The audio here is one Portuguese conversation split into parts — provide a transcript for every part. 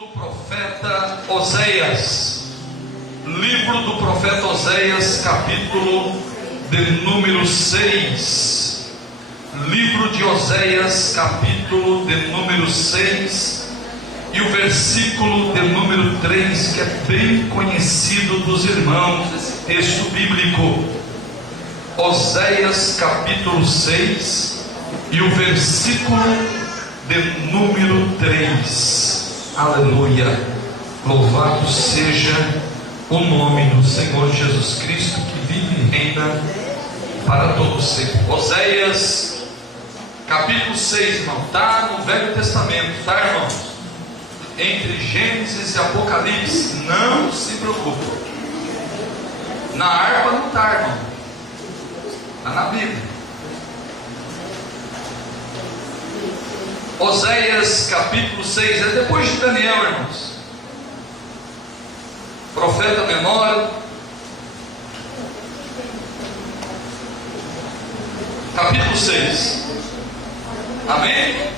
do profeta Oséias. Livro do profeta Oséias, capítulo de número 6. Livro de Oséias, capítulo de número 6. E o versículo de número 3, que é bem conhecido dos irmãos, esse texto bíblico. Oséias, capítulo 6, e o versículo de número 3. Aleluia! Louvado seja o nome do Senhor Jesus Cristo, que vive e reina para todo sempre. Oséias, capítulo 6, irmão. Está no Velho Testamento, tá, irmãos? Entre Gênesis e Apocalipse. Não se preocupe. Na harpa não está, irmão. Está na Bíblia. Oséias capítulo 6, é depois de Daniel, irmãos. Profeta menor. Capítulo 6. Amém?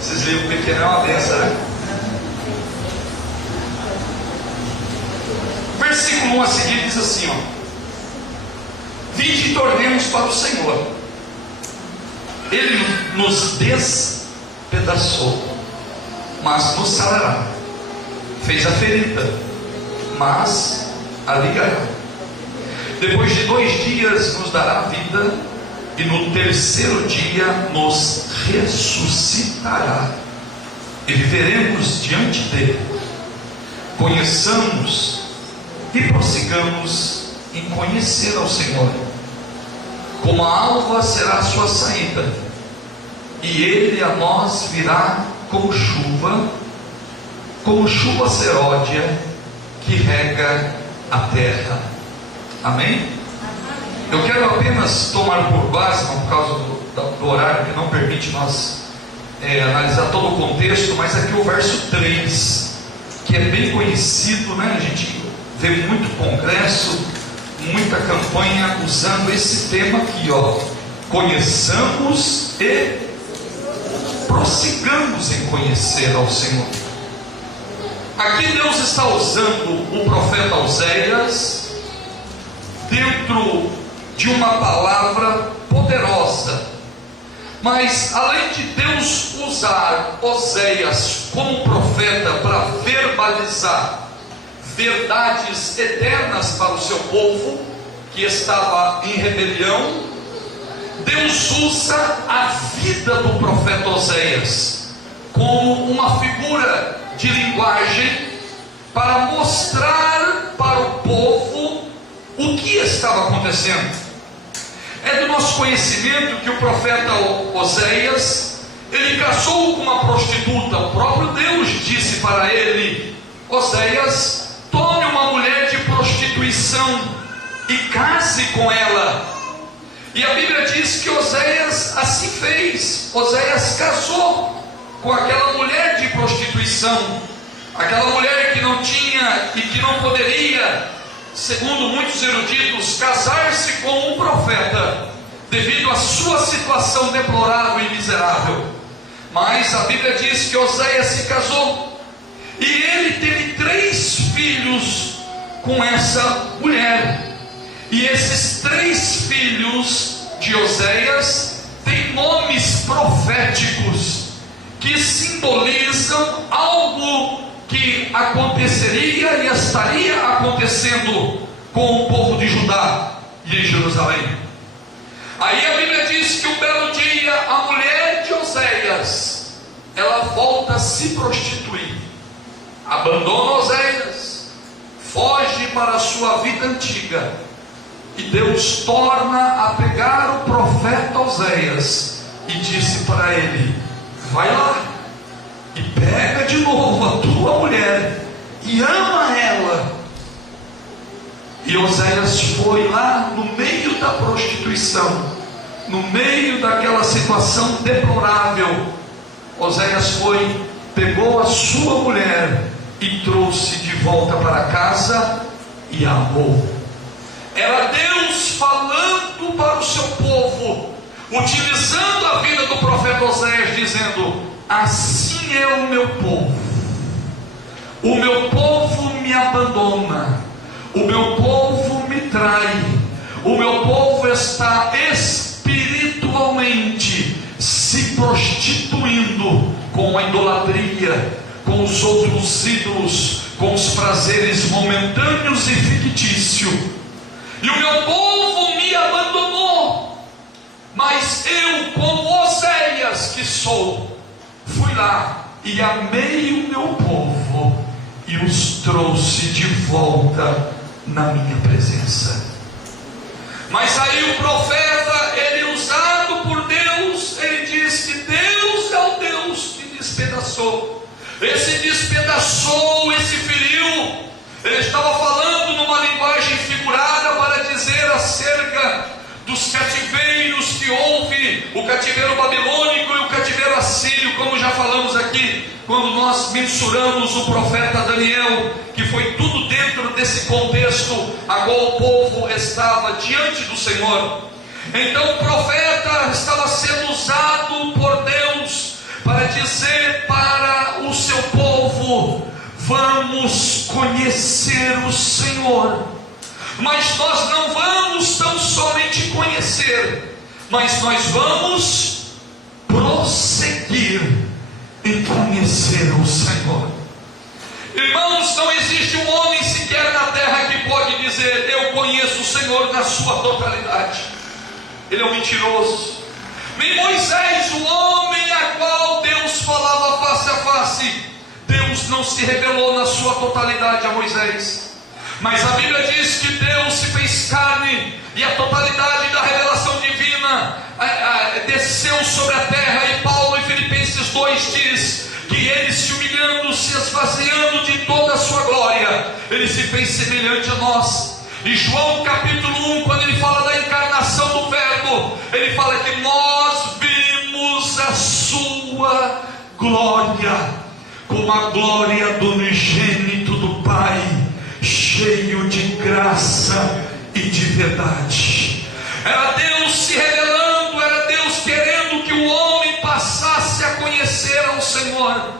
Esses livros pequenos é uma benção, né? Versículo 1 a seguir diz assim, ó: Vinde e tornemos para o Senhor. Ele nos despedaçou, mas nos sarará. Fez a ferida, mas aliviará. Depois de 2 dias nos dará vida, e no 3º dia nos ressuscitará, e viveremos diante dele. Conheçamos e prossigamos em conhecer ao Senhor. Como a alva será a sua saída, e ele a nós virá como chuva seródia que rega a terra. Amém? Eu quero apenas tomar por base, não por causa do horário que não permite nós analisar todo o contexto, mas aqui o verso 3, que é bem conhecido, né? A gente vê muito congresso, muita campanha usando esse tema aqui, ó: conheçamos e prossigamos em conhecer ao Senhor. Aqui Deus está usando o profeta Oséias dentro de uma palavra poderosa. Mas além de Deus usar Oséias como profeta para verbalizar verdades eternas para o seu povo que estava em rebelião, Deus usa a vida do profeta Oséias como uma figura de linguagem para mostrar para o povo o que estava acontecendo. É do nosso conhecimento que o profeta Oséias, ele casou com uma prostituta. O próprio Deus disse para ele: Oséias, tome uma mulher de prostituição e case com ela. E a Bíblia diz que Oséias assim fez. Oséias casou com aquela mulher de prostituição, aquela mulher que não tinha e que não poderia, segundo muitos eruditos, casar-se com um profeta, devido à sua situação deplorável e miserável. Mas a Bíblia diz que Oséias se casou, e ele teve 3 filhos com essa mulher. E esses 3 filhos de Oséias têm nomes proféticos que simbolizam algo que aconteceria e estaria acontecendo com o povo de Judá e em Jerusalém. Aí a Bíblia diz que um belo dia a mulher de Oséias, ela volta a se prostituir, abandona Oséias, foge para a sua vida antiga, e Deus torna a pegar o profeta Oséias e disse para ele: vai lá e pega de novo a tua mulher e ama ela. E Oséias foi lá no meio da prostituição, no meio daquela situação deplorável. Oséias foi, pegou a sua mulher e trouxe de volta para casa e a amou. Era Deus falando para o seu povo, utilizando a vida do dizendo: assim é o meu povo me abandona, o meu povo me trai, o meu povo está espiritualmente se prostituindo com a idolatria, com os outros ídolos, com os prazeres momentâneos e fictícios. E o meu povo me abandonou, mas eu, como Oséias que sou, fui lá e amei o meu povo e os trouxe de volta na minha presença. Mas aí o profeta, ele usado por Deus, ele diz que Deus é o Deus que despedaçou. Esse despedaçou, esse feriu. Ele estava falando numa linguagem figurada para dizer acerca dos cativeiros que houve, o cativeiro babilônico e o cativeiro assírio, como já falamos aqui, quando nós mensuramos o profeta Daniel, que foi tudo dentro desse contexto, a qual o povo estava diante do Senhor. Então o profeta estava sendo usado por Deus para dizer para o seu povo: vamos conhecer o Senhor. Mas nós não vamos tão somente conhecer, mas nós vamos prosseguir em conhecer o Senhor. Irmãos, não existe um homem sequer na terra que pode dizer: eu conheço o Senhor na sua totalidade. Ele é um mentiroso. Nem Moisés, o homem a qual Deus falava face a face, Deus não se revelou na sua totalidade a Moisés. Mas a Bíblia diz que Deus se fez carne, e a totalidade da revelação divina desceu sobre a terra. E Paulo em Filipenses 2 diz que ele, se humilhando, se esvaziando de toda a sua glória, ele se fez semelhante a nós. E João capítulo 1, quando ele fala da encarnação do Verbo, ele fala que nós vimos a sua glória, como a glória do unigênito do Pai, cheio de graça e de verdade. Era Deus se revelando, era Deus querendo que o homem passasse a conhecer ao Senhor.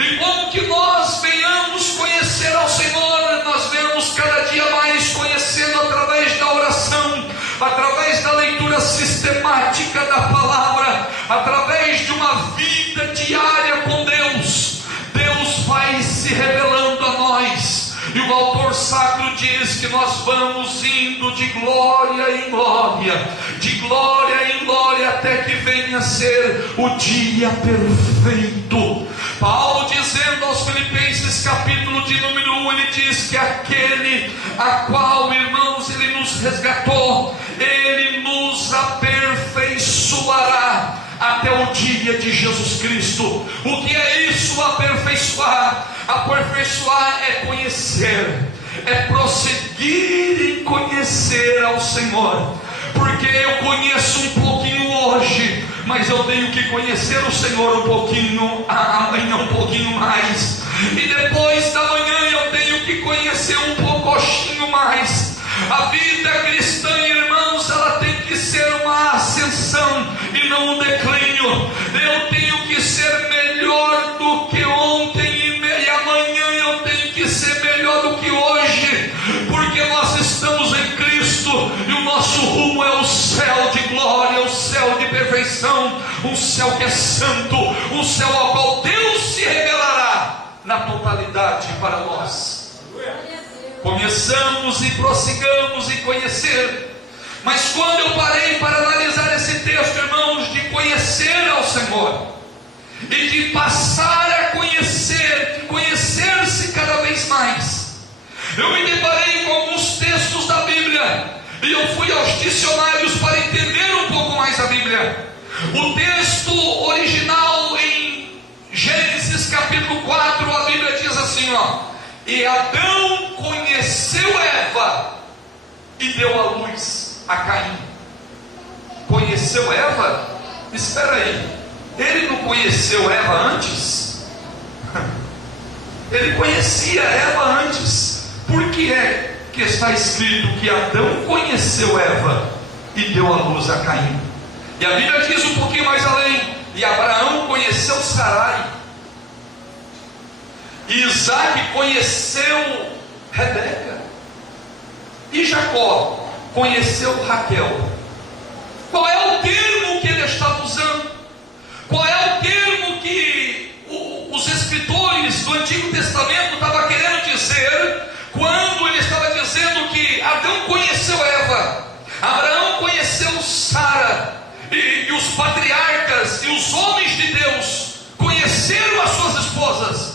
E como que nós venhamos conhecer ao Senhor? Nós vemos cada dia mais conhecendo através da oração, através da leitura sistemática da palavra, através de uma vida diária com Deus. Deus vai se revelando a nós. E o autor sacro diz que nós vamos indo de glória em glória, de glória em glória, até que venha a ser o dia perfeito. Paulo, dizendo aos Filipenses capítulo de número 1, ele diz que aquele a qual, irmãos, ele nos resgatou, ele nos aperfeiçoará até o dia de Jesus Cristo. O que é isso, aperfeiçoar? Aperfeiçoar é conhecer, é prosseguir em conhecer ao Senhor. Porque eu conheço um pouquinho hoje, mas eu tenho que conhecer o Senhor um pouquinho, amanhã um pouquinho mais, e depois da manhã eu tenho que conhecer um pouquinho mais. A vida cristã, irmãos, ela tem que ser uma ascensão e não um declínio. Eu tenho que ser melhor do que ontem, e amanhã eu tenho que ser melhor do que hoje, porque nós estamos em Cristo e o nosso rumo é o céu de glória, o céu de perfeição, um céu que é santo, um céu ao qual Deus se revelará na totalidade para nós. Começamos e prossigamos em conhecer. Mas quando eu parei para analisar esse texto, irmãos, de conhecer ao Senhor e de passar a conhecer, de conhecer-se cada vez mais, eu me deparei com alguns textos da Bíblia, e eu fui aos dicionários para entender um pouco mais a Bíblia. O texto original em Gênesis capítulo 4, a Bíblia diz assim, e Adão conheceu Eva e deu à luz a Caim. Conheceu Eva? Espera aí, ele não conheceu Eva antes? Ele conhecia Eva antes. Por que é que está escrito que Adão conheceu Eva e deu à luz a Caim? E a Bíblia diz um pouquinho mais além: e Abraão conheceu Sarai. E Isaac conheceu Rebeca. E Jacó conheceu Raquel. Qual é o termo que ele está usando? Qual é o termo que os escritores do Antigo Testamento estavam querendo dizer quando ele estava dizendo que Adão conheceu Eva, Abraão conheceu Sara, e os patriarcas e os homens de Deus conheceram as suas esposas?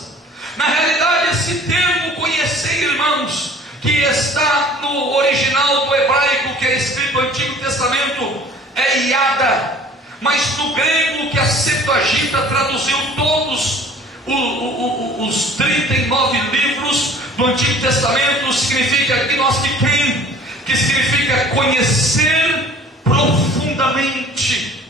Na realidade, esse termo conhecer, irmãos, que está no original do hebraico, que é escrito no Antigo Testamento, é iada. Mas no grego, que a Septuaginta traduziu todos os 39 livros do Antigo Testamento, significa que significa conhecer profundamente.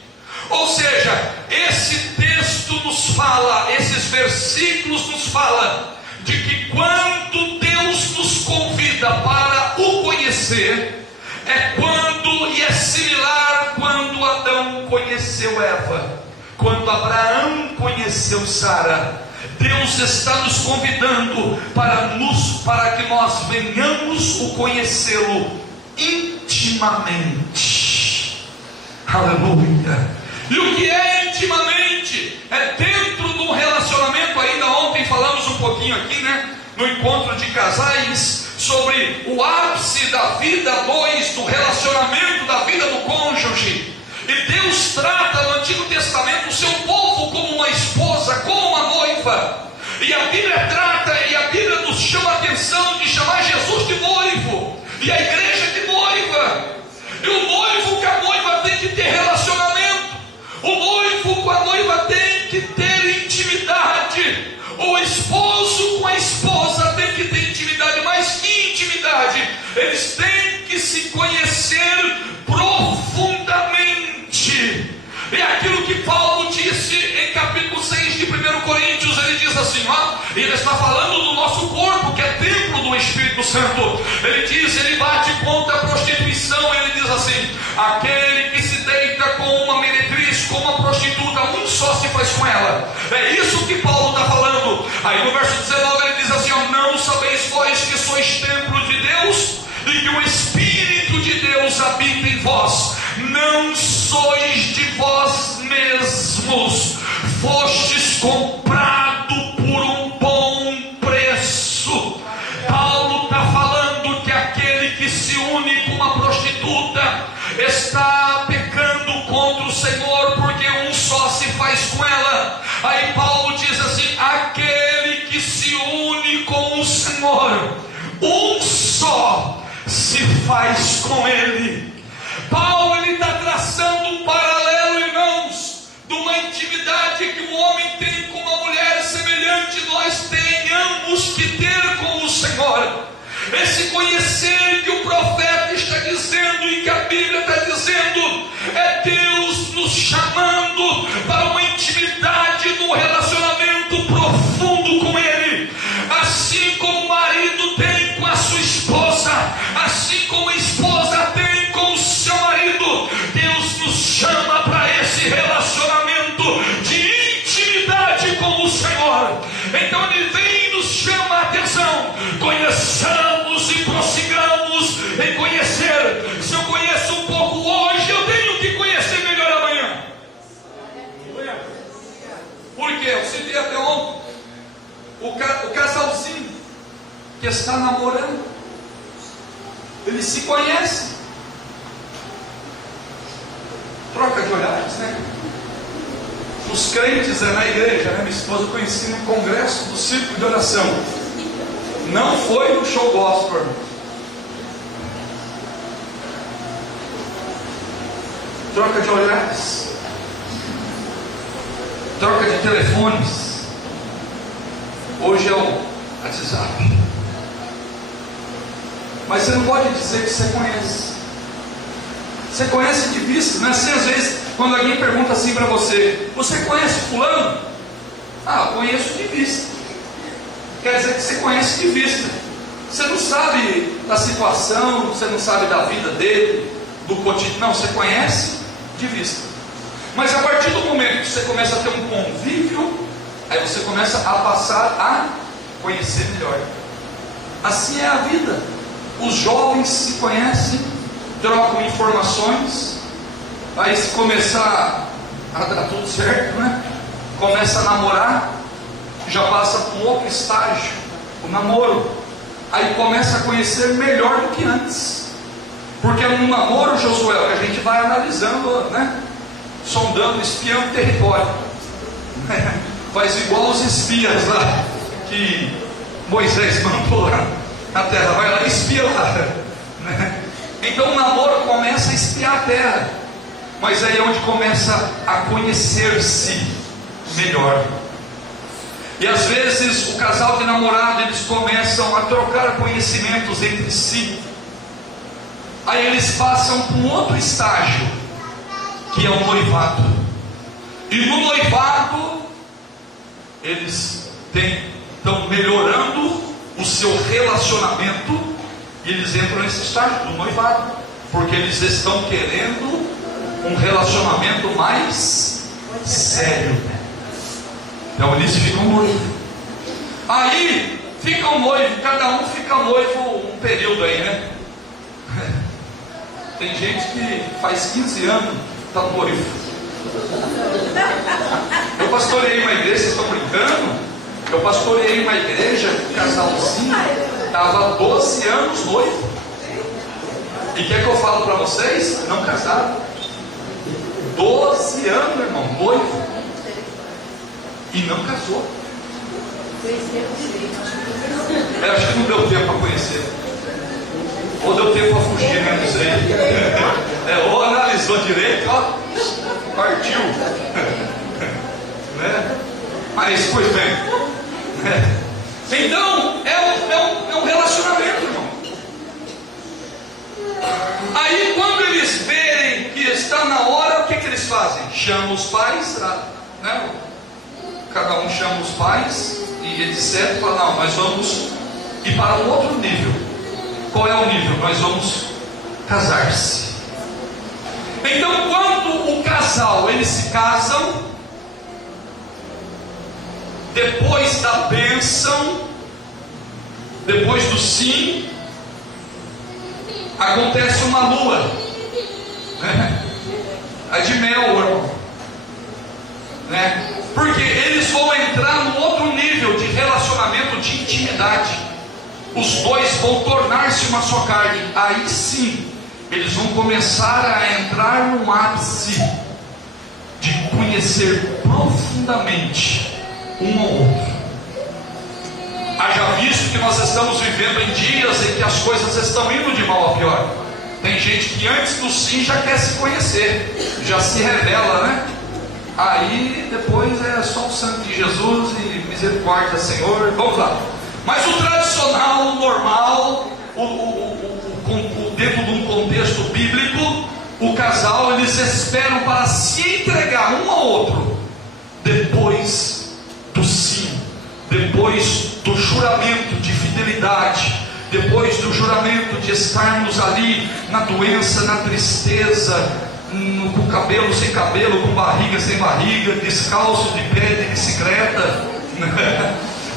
Ou seja, esse texto nos fala, esses versículos nos falam de que quando Deus nos convida para o conhecer, e é similar quando Adão conheceu Eva, quando Abraão conheceu Sara. Deus está nos convidando para que nós venhamos o conhecê-lo intimamente. Aleluia. E o que é intimamente? É dentro de um relacionamento. Ainda ontem falamos um pouquinho aqui, no encontro de casais, sobre o ápice da vida do relacionamento, da vida do cônjuge. E Deus trata no Antigo Testamento o seu povo como uma esposa, como uma noiva. E a Bíblia trata, e a Bíblia nos chama a atenção de chamar Jesus de noivo, e a igreja de noiva. E o noivo com a noiva tem que ter relacionamento. O noivo com a noiva tem que ter intimidade. O esposo com a esposa tem que ter intimidade. Mas que intimidade? Eles têm que se conhecer profundamente. É aquilo que Paulo disse em capítulo 6 de 1 Coríntios. Ele diz assim, ele está falando do nosso corpo, que é templo do Espírito Santo. Ele diz, ele bate contra a prostituição. Ele diz assim: aquele que se deita com uma meretriz, com uma prostituta, um só se faz com ela. É isso que Paulo está falando. Aí no verso 19 ele diz assim, não sabeis vós que sois templo de Deus, e que o Espírito de Deus habita em vós? Não sois de vós mesmos, fostes comprado por um bom preço. Paulo está falando que aquele que se une com uma prostituta está pecando contra o Senhor, porque um só se faz com ela. Aí Paulo diz assim: aquele que se une com o Senhor, um só se faz com ele. Paulo está traçando um paralelo, irmãos, de uma intimidade que um homem tem com uma mulher semelhante nós tenhamos que ter com o Senhor. Esse conhecer que o profeta está dizendo e que a Bíblia está dizendo, é Deus nos chamando para uma intimidade, num relacionamento profundo com Ele. Assim como o marido tem com a sua esposa, assim como a esposa tem com o seu marido, Deus nos chama para esse relacionamento de intimidade com o Senhor. Então Ele vem e nos chama a atenção: conheçamos e prossigamos em conhecer. Se eu conheço um pouco hoje, eu tenho que conhecer melhor amanhã. Por quê? Eu citei até ontem o casalzinho que está namorando, eles se conhecem, troca de olhares, Os crentes na igreja, minha esposa eu conheci no congresso do círculo de oração, não foi no show gospel. Troca de olhares, troca de telefones. Hoje é o WhatsApp. Mas você não pode dizer que você conhece. Você conhece de vista, não é assim? Às vezes, quando alguém pergunta assim para você: você conhece fulano? Conheço de vista. Quer dizer que você conhece de vista. Você não sabe da situação, você não sabe da vida dele, do cotidiano. Não, você conhece de vista. Mas a partir do momento que você começa a ter um convívio Aí você começa a passar a conhecer melhor. Assim é a vida. Os jovens se conhecem, trocam informações. Aí se começar a dar tudo certo, né? Começa a namorar, já passa para um outro estágio, o namoro. Aí começa a conhecer melhor do que antes. Porque no namoro, Josué, a gente vai analisando, né? Sondando, espiando o território. Faz igual os espias lá que Moisés mandou lá na terra. Vai lá e espia lá, né? Então o namoro começa a espiar a terra. Mas aí é onde começa a conhecer-se melhor. E às vezes o casal de namorado, eles começam a trocar conhecimentos entre si. Aí eles passam para um outro estágio, que é o noivado. E no noivado eles estão melhorando o seu relacionamento, e eles entram nesse estágio do noivado, porque eles estão querendo um relacionamento mais sério. Então eles ficam noivos. Aí ficam noivos, cada um fica noivo um período aí, né? Tem gente que faz 15 anos está noivo. Eu pastoreei uma igreja, vocês estão brincando? Eu pastoreei uma igreja, um casalzinho, estava 12 anos noivo. E quer que eu falo para vocês? Não casaram. 12 anos, meu irmão, noivo. E não casou. Acho que não deu tempo para conhecer. Ou deu tempo para fugir, né? Não sei. Ou analisou direito, ó, partiu. Né? Mas, pois bem. Então, é um relacionamento, irmão. Aí, quando eles verem que está na hora, o que eles fazem? Chamam os pais, né? Cada um chama os pais e etc. Fala, não, nós vamos ir para um outro nível. Qual é o nível? Nós vamos casar-se. Então, quando o casal, eles se casam, depois da bênção, depois do sim, acontece uma lua, né? A de mel, irmão, né? Porque eles vão entrar num outro nível de relacionamento, de intimidade. Os dois vão tornar-se uma só carne. Aí sim, eles vão começar a entrar num ápice de conhecer profundamente um ao outro. Haja visto que nós estamos vivendo em dias em que as coisas estão indo de mal a pior. Tem gente que antes do sim já quer se conhecer, já se revela, né? Aí depois é só o sangue de Jesus e misericórdia, Senhor. Vamos lá. Mas o tradicional, o normal, dentro de um contexto bíblico, o casal, eles esperam para se entregar um ao outro depois do sim, depois do juramento de fidelidade, depois do juramento de estarmos ali na doença, na tristeza, com cabelo sem cabelo, com barriga sem barriga, descalço, de pé, de bicicleta,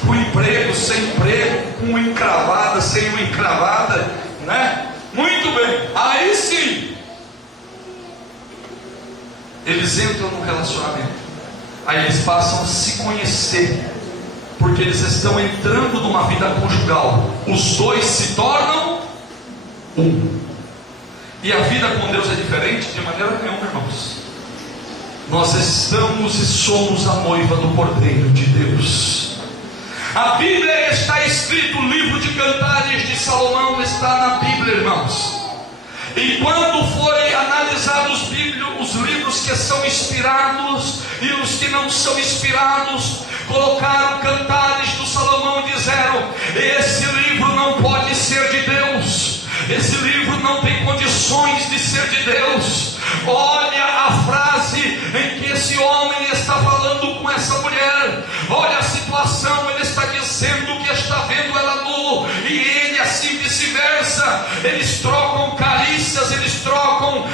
com emprego, sem emprego, com encravada, sem uma encravada, né? Muito bem, aí sim eles entram no relacionamento. Aí eles passam a se conhecer, porque eles estão entrando numa vida conjugal. Os dois se tornam um. E a vida com Deus é diferente de maneira nenhuma, irmãos. Nós estamos e somos a noiva do Cordeiro de Deus. A Bíblia está escrito, o livro de Cantares de Salomão está na Bíblia, irmãos. E quando forem analisados os livros que são inspirados e os que não são inspirados, colocaram Cantares do Salomão e disseram: esse livro não pode ser de Deus, esse livro não tem condições de ser de Deus. Olha a frase em que esse homem está falando com essa mulher, olha a situação, ele está dizendo que está vendo ela nu, e ele assim vice-versa. Eles trocam carícias, eles trocam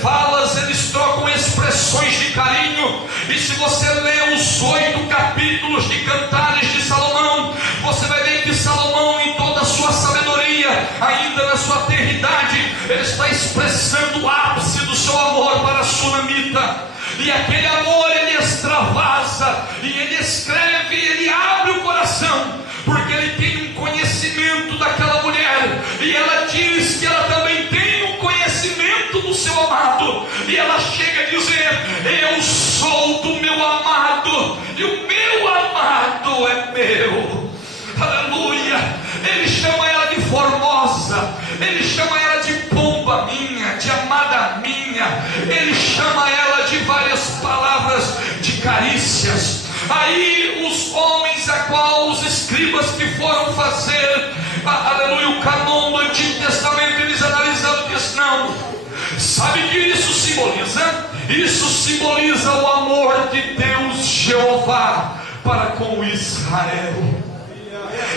falas, eles trocam expressões expressões de carinho. E se você ler os 8 capítulos de Cantares de Salomão, você vai ver que Salomão, em toda a sua sabedoria, ainda na sua eternidade, ele está expressando o ápice do seu amor para a sunamita. E aquele amor ele extravasa, e ele escreve, ele abre o coração, porque ele tem um conhecimento daquela mulher, e ela diz que ela também tem um conhecimento do seu amado, e ela chega a dizer: eu sou do meu amado, e o meu amado é meu. Aleluia. Ele chama ela de formosa, ele chama ela de pomba minha, de amada minha, ele chama ela de várias palavras de carícias. Aí os homens a qual os escribas que foram fazer, aleluia, o canon do Antigo Testamento, eles analisando, diz: não, sabe o que isso simboliza? Isso simboliza o amor de Deus Jeová para com Israel.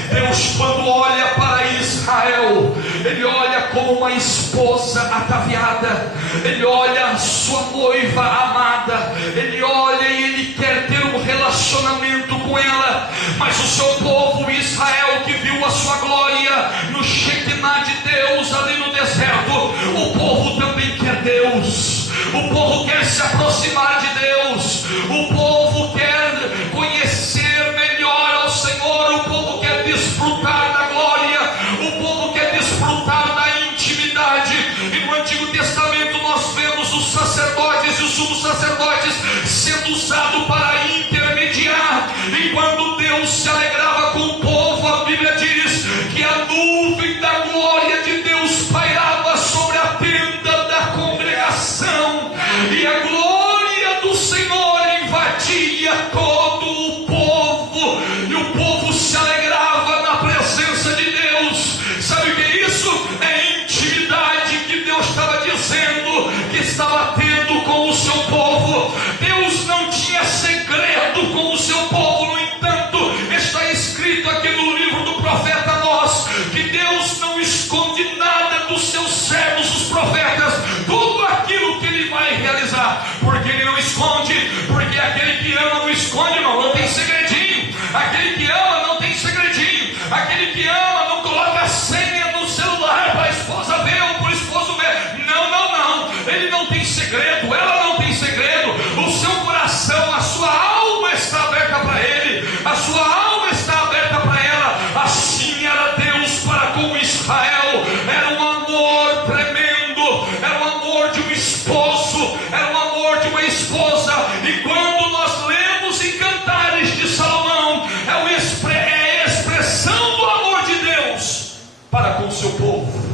Deus, quando olha para Israel, ele olha como uma esposa ataviada, ele olha a sua noiva amada, ele olha e ele quer ter um relacionamento com ela. Mas o seu povo Israel, que viu a sua glória no Shekinah de Deus ali no deserto, o povo também quer Deus, o povo quer se aproximar de Deus, o povo quer conhecer melhor ao Senhor, o povo quer desfrutar da glória, o povo quer desfrutar da intimidade. E no Antigo Testamento nós vemos os sacerdotes e os sumos sacerdotes sendo usados para intermediar, e quando Deus se alegrava com o povo, a Bíblia diz que a nuvem da glória de Deus pairava sobre a tenda da congregação, e a glória do Senhor invadia todo o povo, e o povo se alegrava na presença de Deus. Sabe o que é isso? É intimidade que Deus estava dizendo que estava tendo com o seu povo. Deus não tinha segredo com o seu povo. No entanto, está escrito aqui no livro do profeta Amós que Deus não esconde nada dos seus servos, os profetas, tudo aquilo que ele vai realizar, porque ele não esconde, porque aquele que ama não esconde, não tem segredinho. Aquele que ama não tem segredinho. Aquele que ama não coloca a senha no celular para a esposa ver ou para o esposo ver. Não, não, não. Ele não tem segredo, ela não tem segredo. O seu coração, a sua alma está aberta para ele, a sua alma está aberta para ela. Assim era Deus para com Israel. Era um amor tremendo, era um amor de um esposo, era um amor de uma esposa. E quando nós lemos em Cantares de Salomão, é a expressão do amor de Deus para com o seu povo.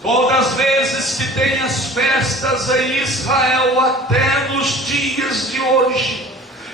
Todas as vezes que tem as festas em Israel, até nos dias de hoje,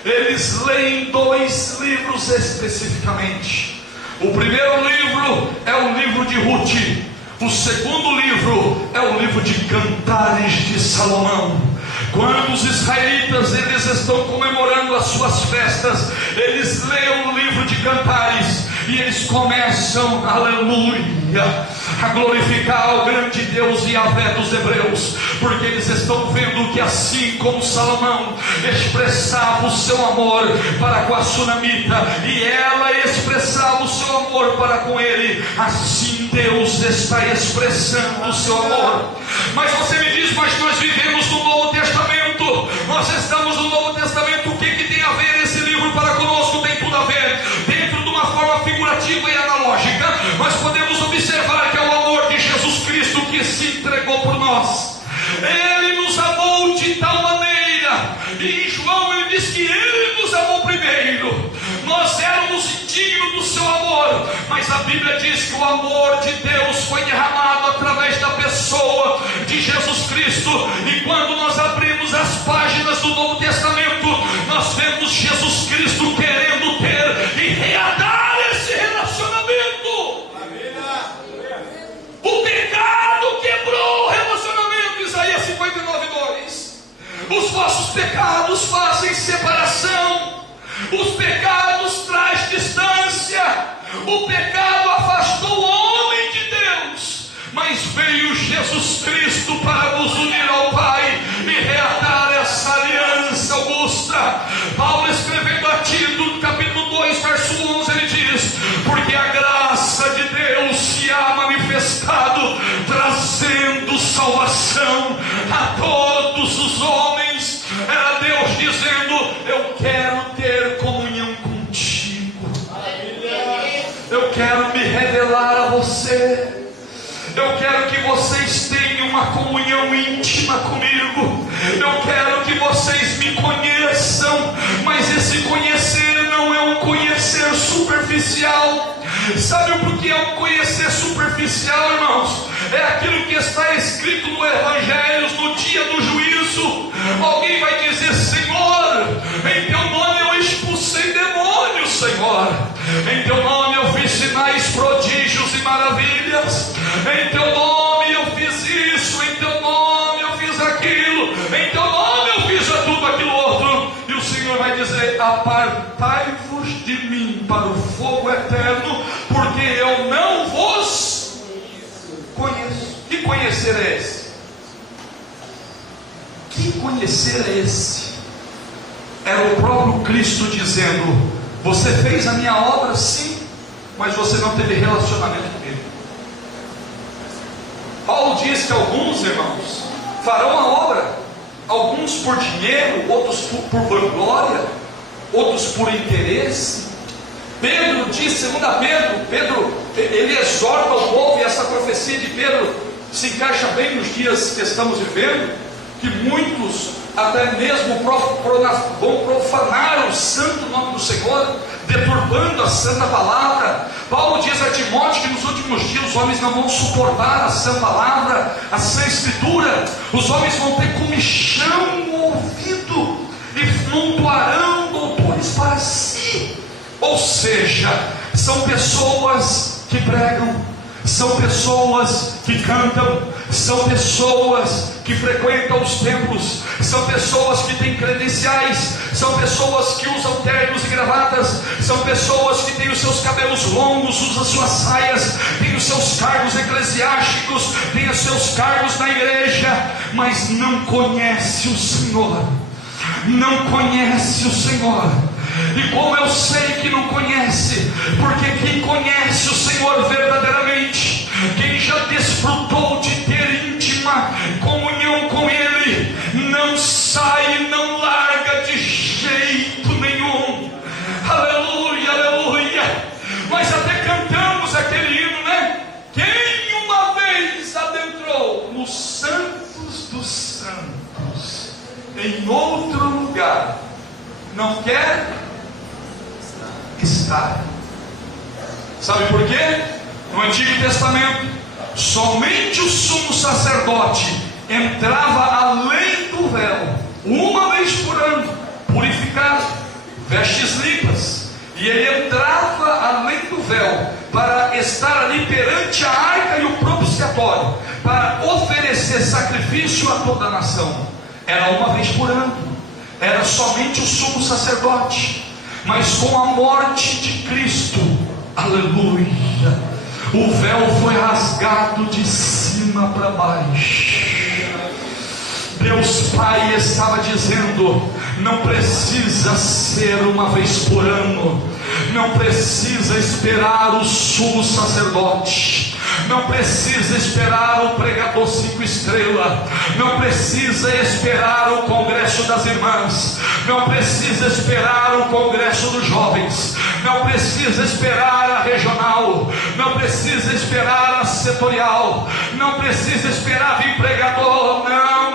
eles leem 2 livros especificamente. O primeiro livro é o livro de Ruth, o segundo livro é o livro de Cantares de Salomão. Quando os israelitas eles estão comemorando as suas festas, eles leem o livro de Cantares e eles começam, aleluia, a glorificar o grande Deus Yahvé dos hebreus, porque eles estão vendo que assim como Salomão expressava o seu amor para com a sunamita, e ela expressava o seu amor para com ele, assim Deus está expressando o seu amor. Mas você me diz: mas nós vivemos no Novo Testamento, nós estamos no Novo Testamento, o que tem a ver esse livro para conosco? Tem tudo a ver. Dentro de uma forma figurativa e analógica, nós podemos observar que é o amor de Jesus Cristo que se entregou por nós. Ele nos amou de tal maneira, e em João ele diz que ele nos amou primeiro. Nós éramos indignos do seu amor, mas a Bíblia diz que o amor de Deus foi derramado através da pessoa de Jesus Cristo. E quando nós abrimos as páginas do Novo Testamento, nós vemos Jesus Cristo querendo ter e reatar esse relacionamento. O pecado quebrou o relacionamento. Isaías 59:2. Os vossos pecados fazem separação, os pecados traz distância, o pecado afastou o homem de Deus, mas veio Jesus Cristo para nos unir ao Pai. e reatar essa aliança, Augusta. Paulo, escrevendo a Tito, capítulo 2, verso 11, ele diz: porque a graça de Deus se há manifestado, trazendo salvação a todos os homens. Era Deus dizendo: eu quero ter comunhão contigo, eu quero me revelar a você, eu quero que vocês tenham uma comunhão íntima comigo, eu quero que vocês me conheçam. Mas esse conhecer não é um conhecer superficial. Sabe por que é um conhecer superficial, irmãos? É aquilo que está escrito no Evangelho: no dia do juízo, alguém vai dizer: Senhor, em teu nome eu expulsei demônios, Senhor, em teu nome eu fiz sinais, prodígios e maravilhas, em teu nome eu fiz isso, em teu nome eu fiz aquilo, em teu nome eu fiz tudo aquilo outro. E o Senhor vai dizer: apartai-vos de mim para o fogo eterno, porque eu não vos conheço. Que conhecer é esse? Que conhecer é esse? Era o próprio Cristo dizendo: você fez a minha obra, sim, mas você não teve relacionamento comigo. Paulo diz que alguns irmãos farão a obra, alguns por dinheiro, outros por vanglória, outros por interesse. Pedro diz, 2 Pedro, ele exorta o povo, e essa profecia de Pedro se encaixa bem nos dias que estamos vivendo, que muitos até mesmo vão profanar o santo nome do Senhor, deturpando a santa palavra. Paulo diz a Timóteo que nos últimos dias os homens não vão suportar a sã palavra, a sã escritura. Os homens vão ter comichão no ouvido e flutuarão doutores para si. Ou seja, são pessoas que pregam, são pessoas que cantam, são pessoas que frequentam os templos, são pessoas que têm credenciais, são pessoas que usam ternos e gravatas, são pessoas que têm os seus cabelos longos, usam suas saias, têm os seus cargos eclesiásticos, têm os seus cargos na igreja, mas não conhece o Senhor, não conhece o Senhor. E como eu sei que não conhece? Porque quem conhece o Senhor verdadeiramente, quem já desfrutou de ter íntima comunhão com Ele, não sai, não larga de jeito nenhum. Aleluia, aleluia. Mas até cantamos aquele hino, né? Quem uma vez adentrou nos santos dos santos, em outro lugar, não quer estar. Sabe por quê? No Antigo Testamento, somente o sumo sacerdote entrava além do véu, uma vez por ano, purificado, vestes limpas, e ele entrava além do véu, para estar ali perante a arca e o propiciatório, para oferecer sacrifício a toda a nação. Era uma vez por ano, era somente o sumo sacerdote. Mas com a morte de Cristo, aleluia, o véu foi rasgado de cima para baixo. Deus Pai estava dizendo: não precisa ser uma vez por ano, não precisa esperar o sumo sacerdote, não precisa esperar o pregador 5 estrelas, não precisa esperar o congresso das irmãs, não precisa esperar o congresso dos jovens, não precisa esperar a regional, não precisa esperar a setorial, não precisa esperar vir pregador, não,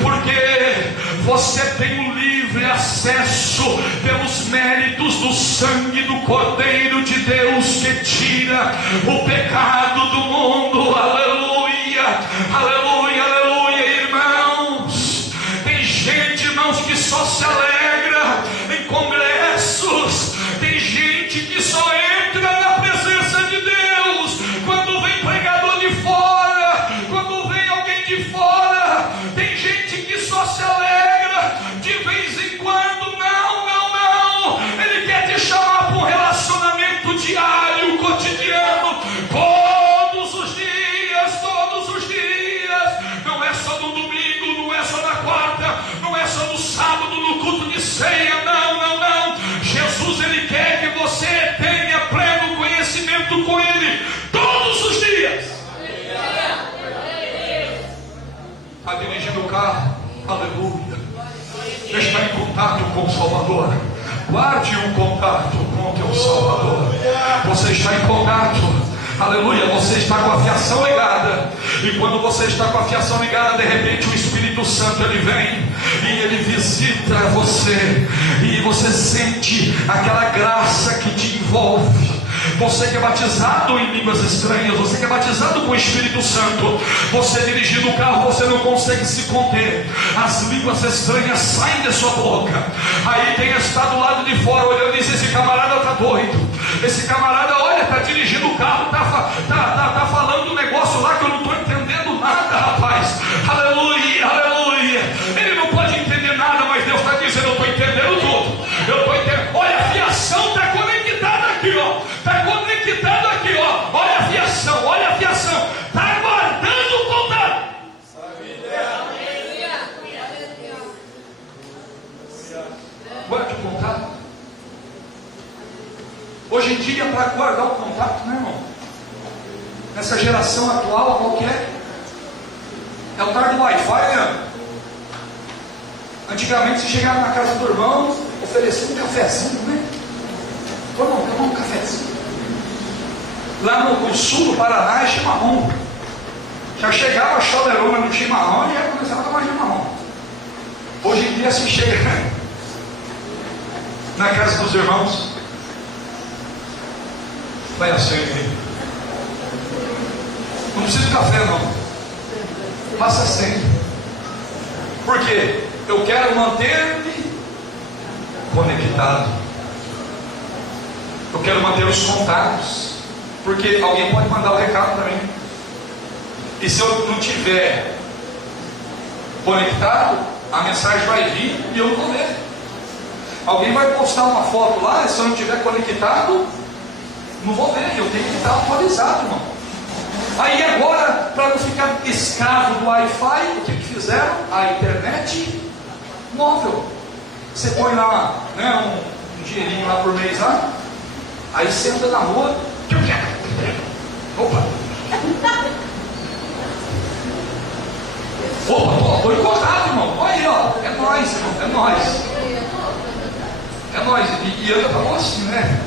porque você tem o livre acesso pelos méritos do sangue do Cordeiro de Deus, que tira o pecado do mundo. Aleluia, aleluia, aleluia, irmãos. Tem gente, irmãos, que só se alegra em congressos, tem gente que só entra na presença de Deus quando vem pregador de fora, quando vem alguém de fora. Tem gente que só se alegra de vez em quando. Não, Ele quer te chamar para um relacionamento diário, cotidiano, todos os dias, carro, aleluia, está em contato com o Salvador. Guarde um contato com o teu Salvador. Você está em contato, aleluia, você está com a fiação ligada. E quando você está com a fiação ligada, de repente o Espírito Santo ele vem e ele visita você, e você sente aquela graça que te envolve. Você que é batizado em línguas estranhas, você que é batizado com o Espírito Santo, você dirigindo o carro, você não consegue se conter, as línguas estranhas saem da sua boca. Aí quem está do lado de fora olhando diz: esse camarada está doido, esse camarada, olha, está dirigindo o carro, está falando um negócio lá que eu não estou entendendo nada, rapaz. Aleluia, aleluia. Ele não pode entender nada, mas Deus está dizendo: eu estou entendendo tudo, eu estou entendendo. Olha, a fiação está conectada aqui, ó. Está conectado aqui, ó. Olha a fiação, olha a fiação. Está guardando o contato. Guarde o contato. Hoje em dia, para guardar o contato, né, irmão? Nessa geração atual, qualquer é o tal do Wi-Fi, né? Antigamente, se chegava na casa do irmão, oferecia um cafezinho, né? Pô, irmão, tomar um cafezinho. Lá no sul do Paraná é chimarrão. Já chegava a cholerona no chimarrão e já começava a tomar chimarrão. Hoje em dia se chega na casa dos irmãos, vai assim. Não precisa de café não, faça assim. Por quê? Eu quero manter-me conectado. Eu quero manter os contatos, porque alguém pode mandar o recado para mim, e se eu não tiver conectado, a mensagem vai vir e eu não vou ver. Alguém vai postar uma foto lá, e se eu não tiver conectado, não vou ver. Eu tenho que estar atualizado, irmão. Aí agora, para não ficar escravo do Wi-Fi, o que fizeram? A internet móvel. Você põe lá, né, um dinheirinho lá por mês lá. Aí você anda na rua. Opa! Opa, estou em contato, irmão. Olha aí, ó. É nóis, irmão. É nóis. É nóis. E anda pra lá assim, né?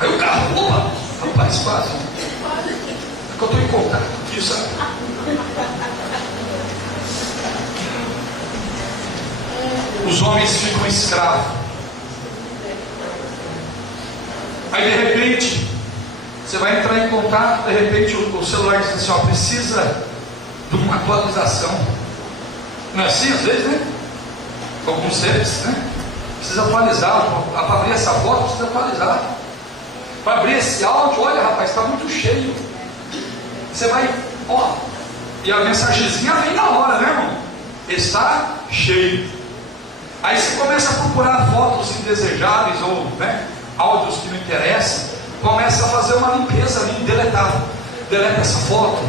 Aí o carro, opa! Rapaz, quase. É que eu estou em contato aqui, sabe? Os homens ficam escravos. Aí de repente, você vai entrar em contato, de repente o celular diz assim, ó, precisa de uma atualização. Não é assim às vezes, né? Com alguns seres, né? Precisa atualizar, para abrir essa foto precisa atualizar. Para abrir esse áudio, olha rapaz, está muito cheio. Você vai, ó, e a mensagenzinha vem na hora, né, irmão? Está cheio. Aí você começa a procurar fotos indesejáveis ou, né, áudios que não interessam, começa a fazer uma limpeza ali, deletar. Deleta essa foto,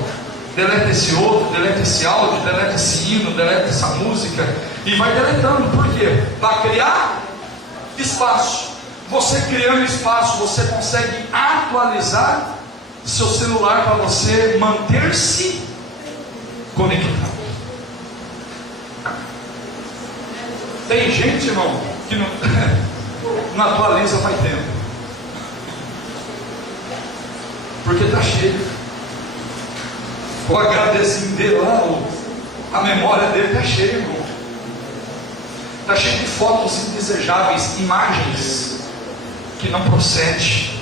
deleta esse outro, deleta esse áudio, deleta esse hino, deleta essa música, e vai deletando. Por quê? Para criar espaço. Você criando espaço, você consegue atualizar seu celular para você manter-se conectado. Tem gente, irmão, que não atualiza faz tempo, porque está cheio. O HDzinho dele lá, a memória dele está cheia, irmão. Está cheio de fotos indesejáveis, imagens que não procedem.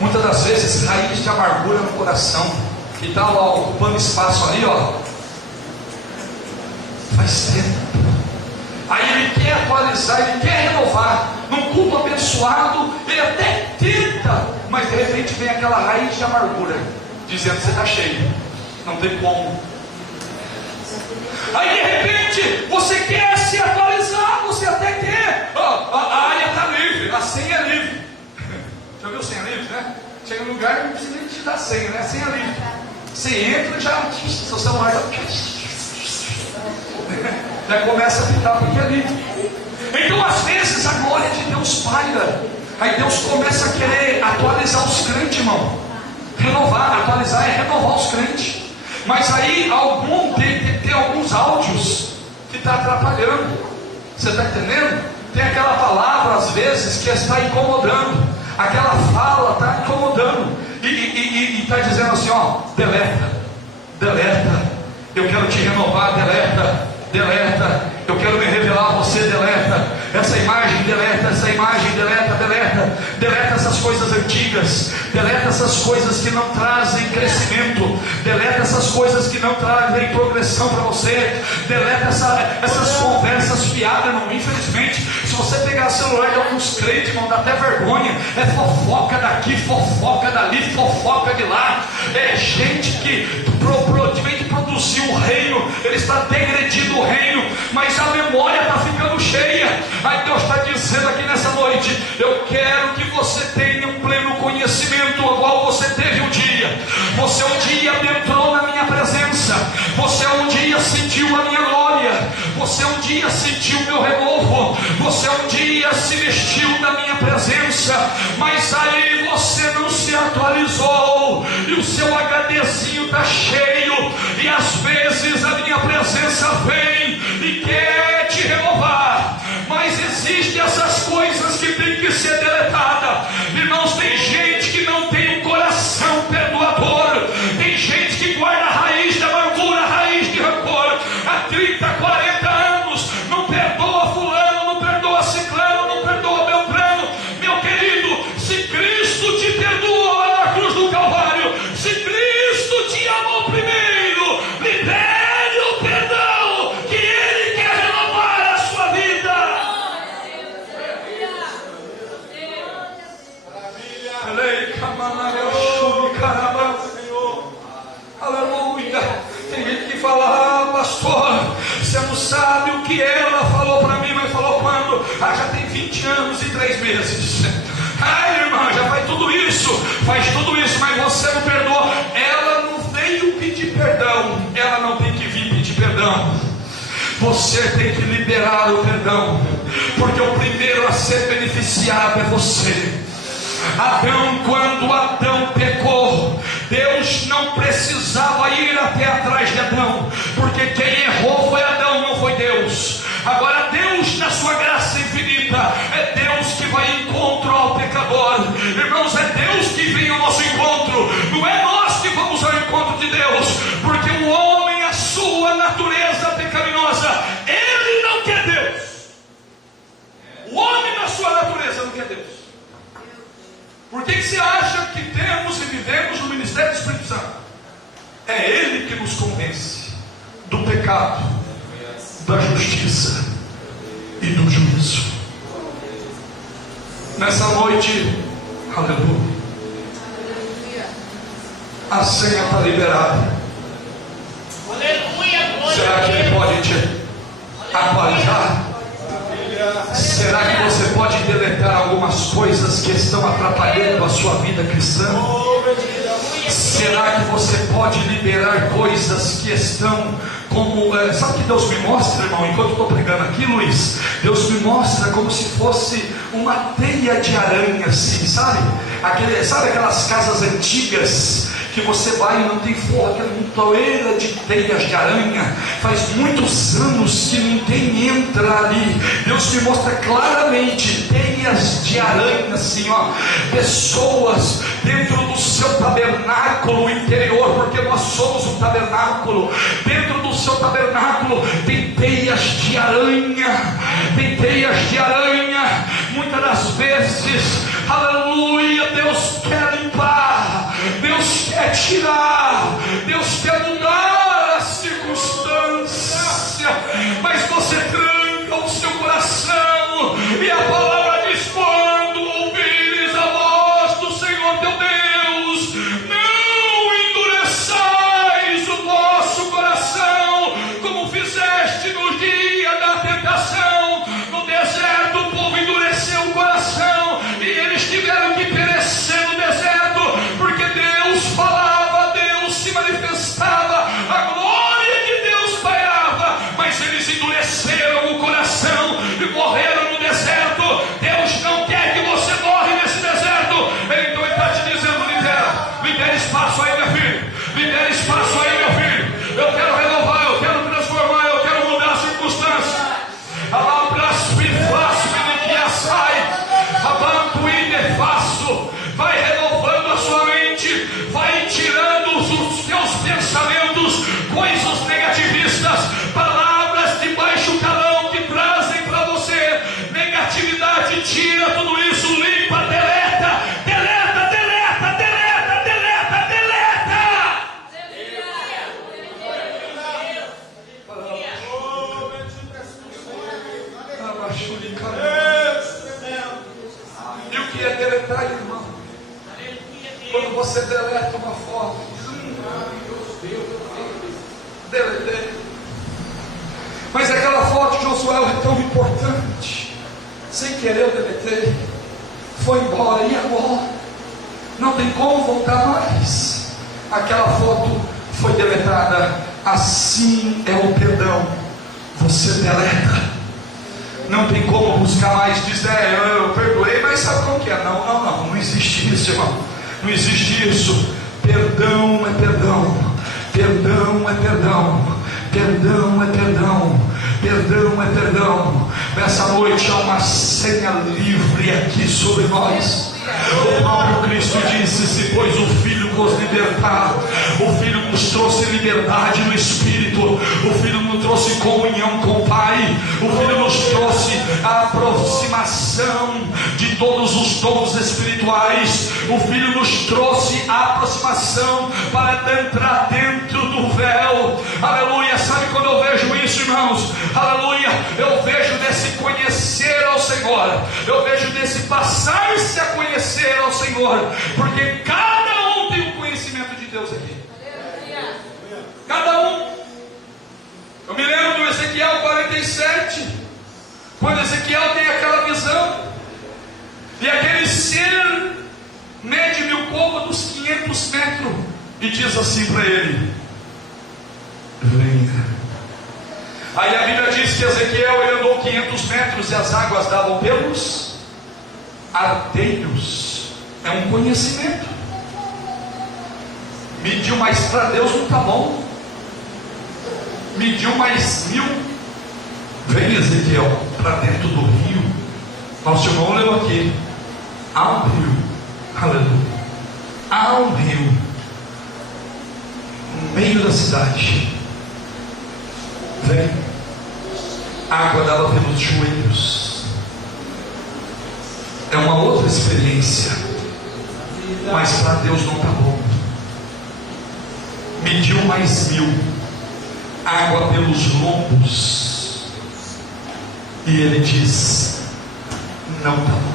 Muitas das vezes raiz de amargura no coração, que está lá ocupando espaço ali, ó, faz tempo. Aí ele quer atualizar, ele quer renovar. Num culto abençoado, ele até tenta, mas de repente vem aquela raiz de amargura, dizendo: você está cheio, não tem como. Aí de repente você quer se atualizar, você até quer, a área está livre, a senha é livre. Já viu senha livre, né? Chega no lugar e não precisa nem te dar senha, né? Senha livre. Você entra e já, seu celular já começa a pintar porque é livre. Então às vezes a glória de Deus paira. Aí Deus começa a querer atualizar os crentes, irmão. Renovar, atualizar é renovar os crentes. Mas aí tem alguns áudios que está atrapalhando. Você está entendendo? Tem aquela palavra às vezes que está incomodando, aquela fala está incomodando, e está dizendo assim, ó, deleta, eu quero te renovar, deleta, eu quero me revelar a você, deleta essa imagem, deleta essas coisas antigas, deleta essas coisas que não trazem crescimento, deleta essas coisas que não trazem progressão para você, deleta essas conversas fiadas, irmão. Infelizmente, se você pegar o celular de alguns crentes, irmão, dá até vergonha, é fofoca daqui, fofoca dali, fofoca de lá, é gente que produzir o reino, ele está degredindo o reino, mas a memória está ficando cheia. Aí Deus está dizendo aqui nessa noite, eu quero que você tenha um pleno conhecimento, igual você teve um dia. Você um dia adentrou na minha presença, você um dia sentiu a minha glória, você um dia sentiu o meu renovo, você um dia se vestiu da minha presença, mas aí você não se atualizou, e o seu HDzinho está cheio, e às vezes a minha presença vem e quer te renovar, mas existem essas coisas que tem que ser deletadas. Irmãos, tem gente que não tem um coração perdoador, tem gente que guarda a raiz de amargura, a raiz de rancor, há 30, 40 anos, não perdoa fulano, não perdoa ciclano, não perdoa beltrano. Meu querido, se Cristo te perdoou lá na cruz do Calvário, se Cristo te amou primeiro, libere o perdão, que Ele quer renovar a sua vida. Aleluia. Tem gente que fala, pastor, você não sabe o que ela falou para mim, mas falou quando? Já tem 20 anos e 3 meses. Irmã, já faz tudo isso, mas você não perdoou. Ela não veio pedir perdão, ela não tem que vir pedir perdão. Você tem que liberar o perdão, porque o primeiro a ser beneficiado é você. Quando Adão pecou, Deus não precisava ir até atrás de Adão, porque quem errou foi Adão, não foi Deus. Agora Deus, na sua graça infinita, é Deus que vai em encontro ao pecador. Irmãos, é Deus que vem ao nosso encontro, não é nós que vamos ao encontro de Deus, porque o homem, a sua natureza pecaminosa, ele não quer Deus. O homem, na sua natureza, não quer Deus. Por que você acha que temos e vivemos no ministério do Espírito Santo? É Ele que nos convence do pecado, da justiça e do juízo. Nessa noite, aleluia, a senha está liberada. Será que Ele pode te atualizar? Será que você pode deletar algumas coisas que estão atrapalhando a sua vida cristã? Será que você pode liberar coisas que estão como... sabe o que Deus me mostra, irmão? Enquanto eu estou pregando aqui, Luiz, Deus me mostra como se fosse uma teia de aranha, assim, sabe? Sabe aquelas casas antigas que você vai e não tem forro, aquela montoeira de teias de aranha, faz muitos anos que ninguém entra ali. Deus me mostra claramente teias de aranha, assim, ó, pessoas dentro do seu tabernáculo interior, porque nós somos um tabernáculo. Dentro do seu tabernáculo tem teias de aranha, muitas das vezes, aleluia, Deus quer limpar, Deus quer tirar, Deus quer mudar a circunstância, mas você tranca o seu coração, e a palavra diz: quando ouvires a voz do Senhor teu Deus, não endureçais o vosso coração, como fizeste no dia da tentação. No deserto o povo endureceu o coração, e eles tiveram que perecer no deserto, porque Deus falava, Deus se manifestava, a glória de Deus pairava, mas eles endureceram E o que é deletar, irmão? Quando você deleta uma foto, deletei. Mas aquela foto, Josué, é tão importante. Sem querer eu deletei. Foi embora, e agora? Não tem como voltar mais. Aquela foto foi deletada. Assim é o perdão. Você deleta. Não tem como buscar mais. Diz, eu perdoei, mas sabe como que é? Não existe isso, irmão. Não existe isso. Perdão é perdão. Perdão é perdão. Perdão é perdão. Perdão é perdão. Nessa noite há uma senha livre aqui sobre nós. O próprio Cristo disse: se pois o Filho nos libertar, o Filho nos trouxe liberdade no Espírito, o Filho nos trouxe comunhão com o Pai, o Filho nos trouxe a aproximação de todos os dons espirituais, o Filho nos trouxe a aproximação para entrar dentro do véu. Aleluia. Sabe quando eu vejo isso, irmãos? Aleluia. Eu vejo desse conhecer ao Senhor, eu vejo desse passar-se a conhecer ao Senhor, porque cada um tem um conhecimento de Deus aqui. Cada um. Eu me lembro do Ezequiel 47, quando Ezequiel tem aquela visão, e aquele ser mede-me o cômodos 500 metros, e diz assim para ele: venha. Aí a Bíblia diz que Ezequiel ele andou 500 metros e as águas davam pelos ardeiros. É um conhecimento. Mediu mais para Deus não está bom. Mediu mais 1000. Vem, Ezequiel, para dentro do rio. Nosso irmão leu aqui. Há um rio. Aleluia. Há um rio no meio da cidade. Vem. A água dava pelos joelhos. É uma outra experiência. Mas para Deus não está bom. Mediu mais 1000. Água pelos lombos. E ele diz: não está bom.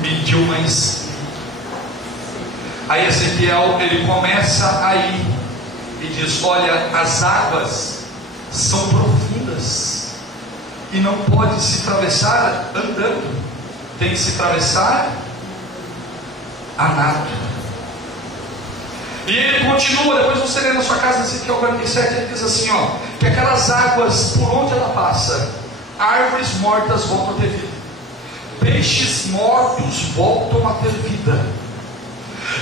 Mediu mais 1000. Aí Ezequiel ele começa a ir e diz: olha, as águas são profundas e não pode se atravessar andando, tem que se atravessar a nado. E ele continua, depois você lê na sua casa Ezequiel 47, ele diz assim, que aquelas águas, por onde ela passa, árvores mortas voltam a ter vida, peixes mortos voltam a ter vida,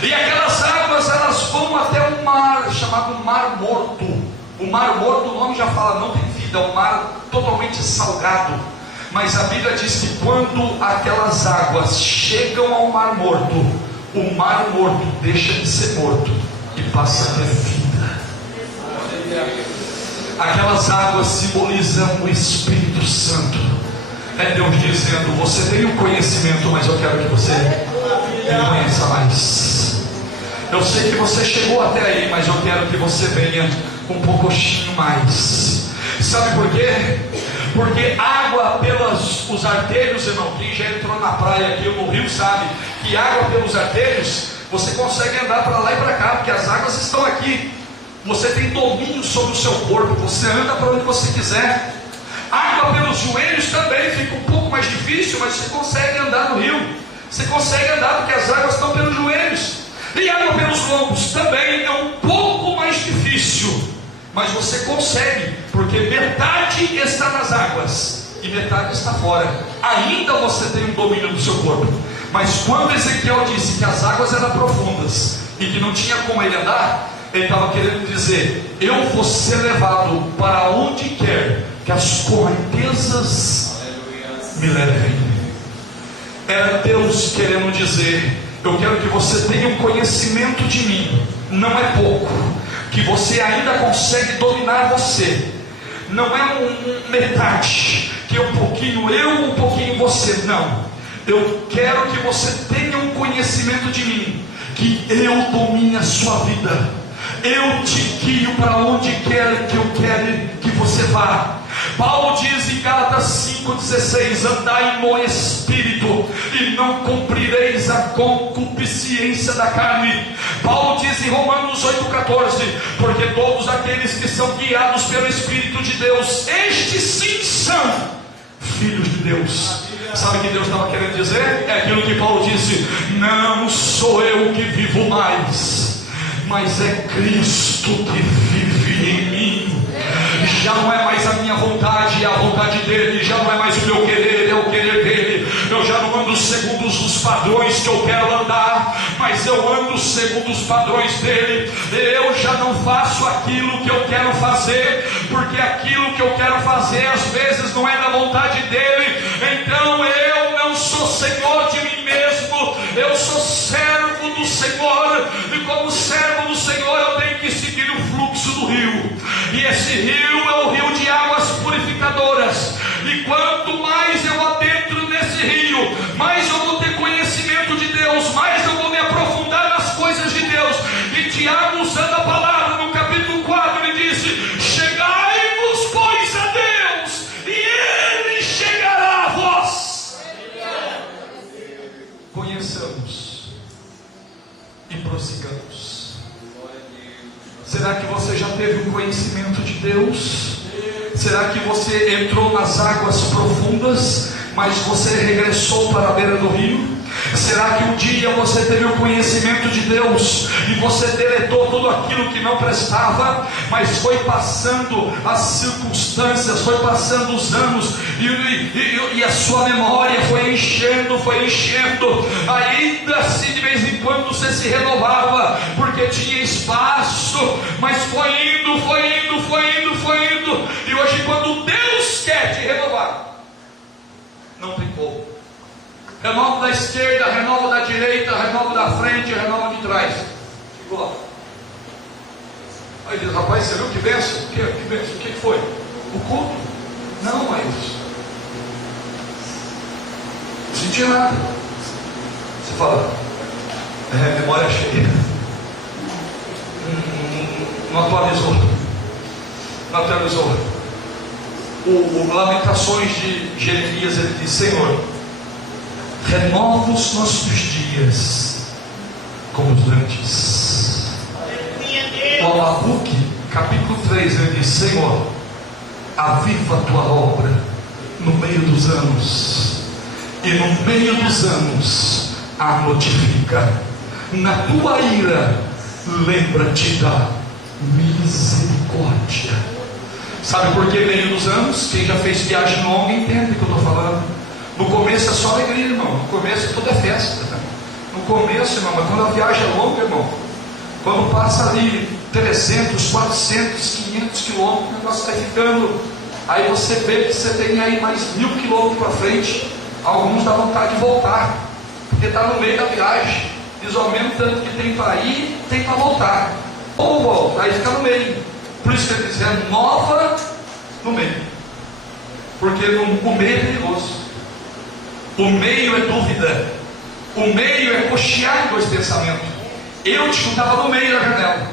e aquelas águas elas vão até um mar chamado Mar Morto. O Mar Morto, o nome já fala, não tem vida, é um mar totalmente salgado. Mas a Bíblia diz que quando aquelas águas chegam ao Mar Morto, o Mar Morto deixa de ser morto e passa a ter vida. Aquelas águas simbolizam o Espírito Santo. É Deus dizendo: você tem um conhecimento, mas eu quero que você me conheça mais. Eu sei que você chegou até aí, mas eu quero que você venha um pouquinho mais. Sabe por quê? Porque água pelos artérios, irmão, quem já entrou na praia aqui ou no rio sabe que água pelos artérios, você consegue andar para lá e para cá, porque as águas estão aqui. Você tem domínio sobre o seu corpo, você anda para onde você quiser. Água pelos joelhos também fica um pouco mais difícil, mas você consegue andar no rio. Você consegue andar porque as águas estão pelos joelhos. E água pelos lombos também é um pouco mais difícil, mas você consegue, porque metade está nas águas e metade está fora. Ainda você tem um domínio do seu corpo. Mas quando Ezequiel disse que as águas eram profundas e que não tinha como ele andar, ele estava querendo dizer: eu vou ser levado para onde quer que as correntezas me levem. Era Deus querendo dizer: eu quero que você tenha um conhecimento de mim, não é pouco, que você ainda consegue dominar você. Não é metade, que é um pouquinho eu, um pouquinho você, não. Eu quero que você tenha um conhecimento de mim, que eu domine a sua vida, eu te guio para onde quer que eu quero que você vá. Paulo diz em Gálatas 16: andai no Espírito, e não cumprireis a concupiscência da carne. Paulo diz em Romanos 8,14: porque todos aqueles que são guiados pelo Espírito de Deus, estes sim são filhos de Deus. Sabe o que Deus estava querendo dizer? É aquilo que Paulo disse: não sou eu que vivo mais, mas é Cristo que vive em mim. Já não é mais a minha vontade, é a vontade dele. Já não é mais o meu querer, é o querer dele. Eu já não ando segundo os padrões que eu quero andar, mas eu ando segundo os padrões dele. Eu já não faço aquilo que eu quero fazer, porque aquilo que eu quero fazer às vezes não é da vontade dele. Então eu não sou senhor de mim mesmo, eu sou servo do Senhor, e como servo do Senhor eu tenho que seguir o fluxo do rio. E esse rio é o rio de águas purificadoras. E quanto mais eu adentro nesse rio, mais eu vou ter conhecimento de Deus, mais eu vou me aprofundar nas coisas de Deus. E Tiago, usando a palavra no capítulo 4, ele disse: chegai-vos, pois, a Deus, e Ele chegará a vós. Conheçamos e prossigamos. Será que você já teve o conhecimento de Deus? Será que você entrou nas águas profundas, mas você regressou para a beira do rio? Será que um dia você teve o conhecimento de Deus e você deletou tudo aquilo que não prestava, mas foi passando as circunstâncias, foi passando os anos e a sua memória foi enchendo, ainda assim de vez em quando você se renovava, porque tinha espaço, mas foi indo, e hoje quando Deus quer te renovar, não tem como. Renova da esquerda, renova da direita, renova da frente, renova de trás. Igual. Aí diz: rapaz, você viu que benção? Que benção? O que foi? O culto? Não, mas não senti nada. Você fala: memória cheia. Não atualizou. O Lamentações de Jeremias, ele diz: Senhor, renova os nossos dias como os antes. O Abacuque, capítulo 3, ele diz: Senhor, aviva a tua obra no meio dos anos, e no meio dos anos a notifica. Na tua ira, lembra-te da misericórdia. Sabe por que meio dos anos? Quem já fez viagem longa entende o que eu estou falando. No começo é só alegria, irmão. No começo tudo é festa, né? No começo, irmão, mas quando a viagem é longa, irmão, quando passa ali 300, 400, 500 quilômetros, o negócio vai ficando. Aí você vê que você tem aí mais 1000 quilômetros para frente. Alguns dá vontade de voltar, porque está no meio da viagem. Diz ao mesmo tanto que tem para ir, tem para voltar. Ou volta, aí fica no meio. Por isso que ele diz: renova no meio, porque o meio é perigoso. O meio é dúvida. O meio é cochear em dois pensamentos. Eutico estava no meio da janela.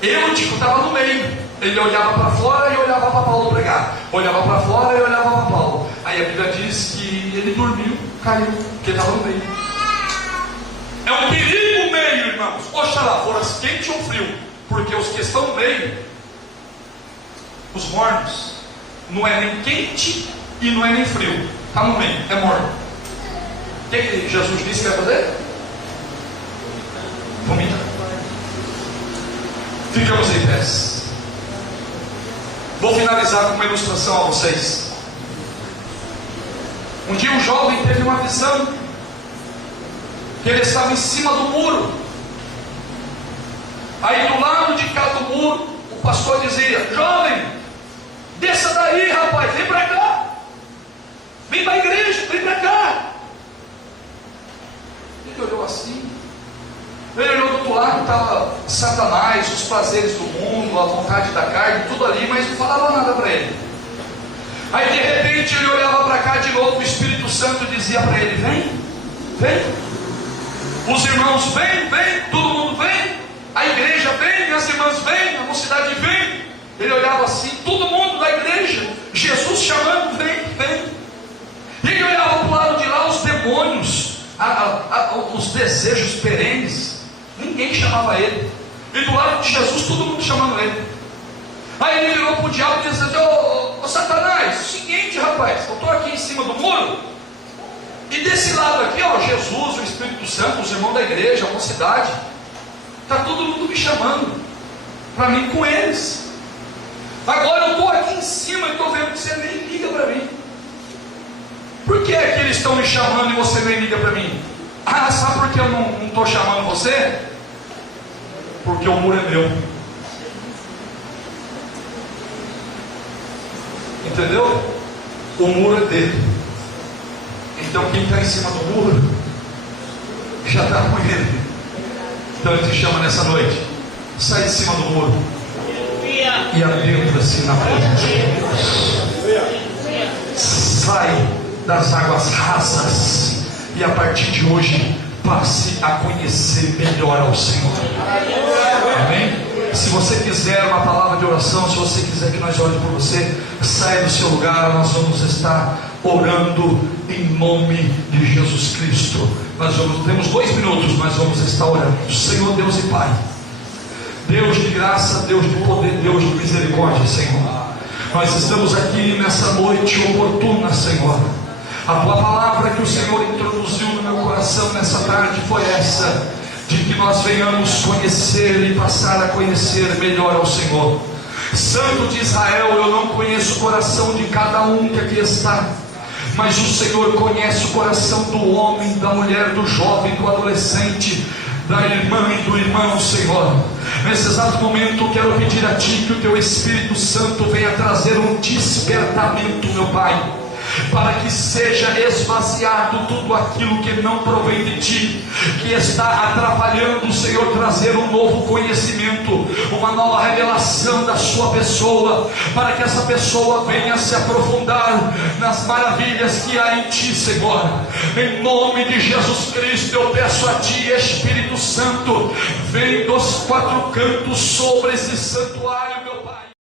Eutico estava no meio. Ele olhava para fora e olhava para Paulo pregar. Olhava para fora e olhava para Paulo. Aí a Bíblia diz que ele dormiu, caiu, porque estava no meio. É um perigo o meio, irmãos. Oxalá fosse quente ou frio, porque os que estão no meio, os mornos, não é nem quente e não é nem frio. Está no meio, é morno. O que Jesus disse que vai fazer? Vomitar. Ficamos em pés. Vou finalizar com uma ilustração a vocês. Um dia um jovem teve uma visão, que ele estava em cima do muro. Aí do lado de cá do muro, o pastor dizia: jovem, desça daí, rapaz, vem para cá. Vem para a igreja, vem para cá. Ele olhou assim. Ele olhou do outro lado, estava Satanás, os prazeres do mundo, a vontade da carne, tudo ali, mas não falava nada para ele. Aí de repente ele olhava para cá de novo, o Espírito Santo dizia para ele: vem. Os irmãos vêm, todo mundo vem. A igreja vem, as irmãs vêm, a mocidade vem. Ele olhava assim, todo mundo da igreja, Jesus chamando: vem. os desejos perenes, ninguém chamava ele. E do lado de Jesus, todo mundo chamando ele. Aí ele virou para o diabo e disse: ô Satanás, seguinte, rapaz, eu estou aqui em cima do muro, e desse lado aqui, ó, Jesus, o Espírito Santo, os irmãos da igreja, a mocidade, está todo mundo me chamando para mim com eles. Agora eu estou aqui em cima e estou vendo que você nem liga para mim. Por que é que eles estão me chamando e você nem liga para mim? Ah, sabe por que eu não estou chamando você? Porque o muro é meu. Entendeu? O muro é dele. Então quem está em cima do muro já está com ele. Então ele te chama nessa noite: sai de cima do muro e adentra-se na presença de Deus. Sai das águas rasas e a partir de hoje passe a conhecer melhor ao Senhor. Amém? Se você quiser uma palavra de oração, se você quiser que nós oremos por você, saia do seu lugar, nós vamos estar orando em nome de Jesus Cristo. Temos 2 minutos, nós vamos estar orando. Senhor Deus e Pai, Deus de graça, Deus de poder, Deus de misericórdia, Senhor, nós estamos aqui nessa noite oportuna, Senhor. A tua palavra que o Senhor introduziu no meu coração nessa tarde foi essa: de que nós venhamos conhecer e passar a conhecer melhor ao Senhor. Santo de Israel, eu não conheço o coração de cada um que aqui está, mas o Senhor conhece o coração do homem, da mulher, do jovem, do adolescente, da irmã e do irmão, Senhor. Nesse exato momento eu quero pedir a Ti que o Teu Espírito Santo venha trazer um despertamento, meu Pai, para que seja esvaziado tudo aquilo que não provém de Ti, que está atrapalhando o Senhor trazer um novo conhecimento, uma nova revelação da sua pessoa, para que essa pessoa venha se aprofundar nas maravilhas que há em Ti, Senhor. Em nome de Jesus Cristo eu peço a Ti, Espírito Santo, vem dos 4 cantos sobre esse santuário, meu Pai.